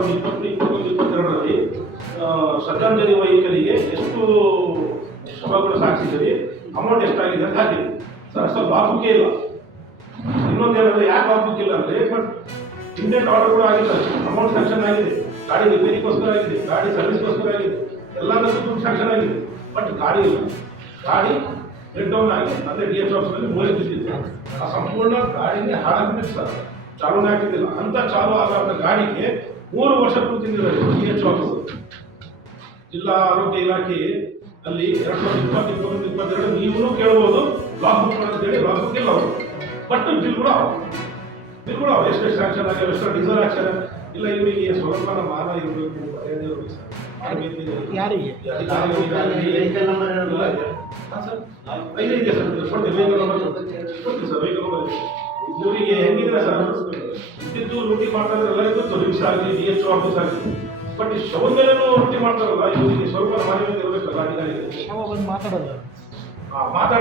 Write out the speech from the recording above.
2021-22ರಲ್ಲಿ ಶ್ರದ್ಧಾಂಜಲಿ ವೈಕರಿಗೆ ಎಷ್ಟು ಶವಗಳು ಸಾಗಿಸಿದ್ದೀರಿ, ಅಮೌಂಟ್ ಎಷ್ಟಾಗಿದೆ ಅಂತ ಹಾಕಿದೆ ಸರ್. ಅಷ್ಟು ವಾಪಕ್ಕೆ ಇಲ್ಲ. ಇನ್ನೊಂದೇನಂದ್ರೆ ಯಾಕೆ ವಾಪಕ್ಕೆ ಇಲ್ಲ ಅಂದರೆ, ಬಟ್ ಇಂಡಿಯನ್ ಆರ್ಡರ್ ಕೂಡ ಆಗಿದೆ, ಅಮೌಂಟ್ ಸ್ಯಾಂಕ್ಷನ್ ಆಗಿದೆ, ಗಾಡಿ ರಿಪೇರಿಗೋಸ್ಕರ ಆಗಿದೆ, ಗಾಡಿ ಸರ್ವಿಸ್ಗೋಸ್ಕರ ಆಗಿದೆ, ಎಲ್ಲದಕ್ಕೂ ದುಡ್ಡು ಸ್ಯಾಂಕ್ಷನ್ ಆಗಿದೆ. ಬಟ್ ಗಾಡಿ ಇಲ್ಲ, ಗಾಡಿ ಬ್ರೇಕ್ ಡೌನ್ ಆಗಿ ಅಂದರೆ DH ಆಫೀಸ್ನಲ್ಲಿ ಮೂಲೆ ಬಿದ್ದಿದೆ. ಆ ಸಂಪೂರ್ಣ ಗಾಡಿನೇ ಹಾಳಾಗ್ಬಿಟ್ಟು ಸರ್, ಚಾಲೂನೇ ಆಗ್ತಿದ್ದಿಲ್ಲ. ಅಂತ ಚಾಲು ಆಗಾದ ಗಾಡಿಗೆ 3 ವರ್ಷ ಕೂತಿದ್ದಾರೆ DH ಆಫೀಸ್. ಜಿಲ್ಲಾ ಆರೋಗ್ಯ ಇಲಾಖೆ ಅಲ್ಲಿ 2020-2022 ನೀವು ಕೇಳ್ಬೋದು ಲಾಕ್ ಬುಕ್ ಅಂತೇಳಿ, ಲಾಕ್ ಬುಕ್ ಇಲ್ಲ ಅವರು. ಬಟ್ ಬಿಲ್ ಕೂಡ ಅವ್ರು ಎಷ್ಟು ಸ್ಯಾಂಕ್ಷನ್ ಆಗ್ಯಾವ, ಎಷ್ಟು ಡೀಸೆಲ್ ಹಾಕ್ಸ್ಯಾರ. ಇಲ್ಲ ಇವರಿಗೆ ಸ್ವಲ್ಪ ಮಾನ ಇರಬೇಕು, ಮರ್ಯಾದೆ ಇರಬೇಕು ಸರ್. ಯಾರಿಗೆ ಇವರಿಗೆ ಹೆಂಗಿದ್ರೆ ಸರ್, ಇದ್ದಿದ್ದು ಲೂಟಿ ಮಾಡ್ತಾರೆ ಎಲ್ಲರಿಗೂ ಗೊತ್ತು, ರಿಕ್ಷಾ ಆಗಲಿ DH ಆಫೀಸ್ ಆಗಲಿ. ಬಟ್ ಈ ಶವದ ಮೇಲೇನೂ ಲೂಟಿ ಮಾಡ್ತಾರಲ್ಲ, ಇವರಿಗೆ ಸ್ವಲ್ಪ ಮಾನ್ಯತೆ ಇರಬೇಕಲ್ಲ ಅಧಿಕಾರಿಗಳಿಗೆ. ಮಾತಾಡೋದು ಮಾತಾಡಿ